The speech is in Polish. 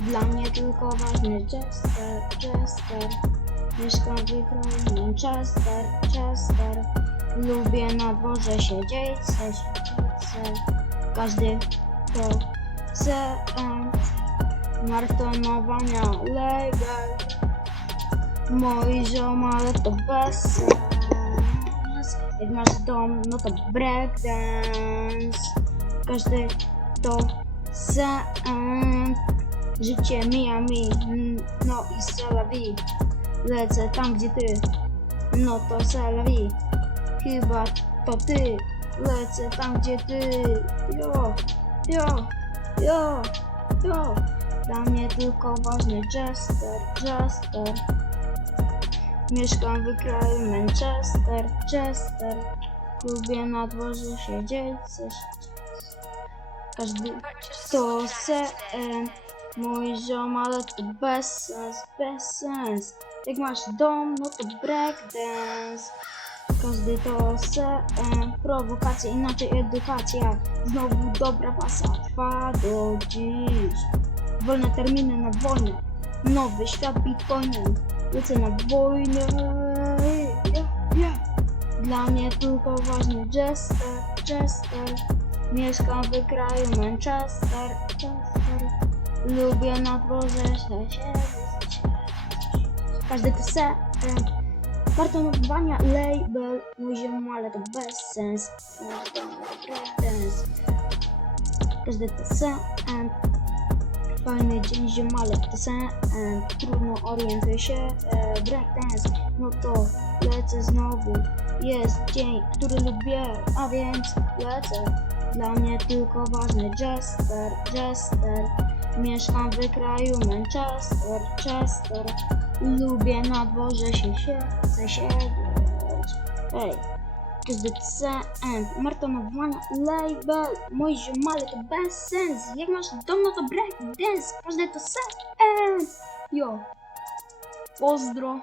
Dla mnie tylko ważny Chester, Chester. Mieszkam w kraju Manchester, Chester. Lubię na dworze siedzieć, se, se. Każdy to chce. Martonowania label. Moi ziomale to bez. Jak masz dom, no to breakdance. Każdy to sens. Życie mija mi, mm, no i selawi. Lecę tam, gdzie ty, no to selawi. Chyba to ty, lecę tam, gdzie ty. Jo, jo, jo, jo. Dla mnie tylko ważny Chester, Chester. Mieszkam w kraju Manchester, Chester. Lubię na dworze siedzieć, coś. Każdy to se, mój ziom, ale to bez sens, bez sens. Jak masz dom, no to breakdance. Każdy to se, em, prowokacja, inaczej edukacja. Znowu dobra pasa trwa do dziś. Wolne terminy na wojnę, nowy świat bitcoinem. Lecę na wojnę, ja, ja. Dla mnie tylko ważny Chester, Chester. Mieszkam w kraju Manchester, Chester. Lubię na dworze się. Każdy to se. Kartonowania label, mój ziom, ale to bez sens. Breakdance. Każdy se. Fajny dzień ziomale, to se. Trudno orientuję się. e, Breakdance, no to lecę znowu. Jest dzień, który lubię, a więc lecę. Dla mnie tylko ważny Chester, Chester. Mieszkam w kraju Manchester, Chester. Lubię na dworze się siedzę, siedzieć. Ej, chce and martonowania label. Moi ziomale to bez sens. Jak masz dom, no to break dance. Każdy to se and. Jo. Pozdro.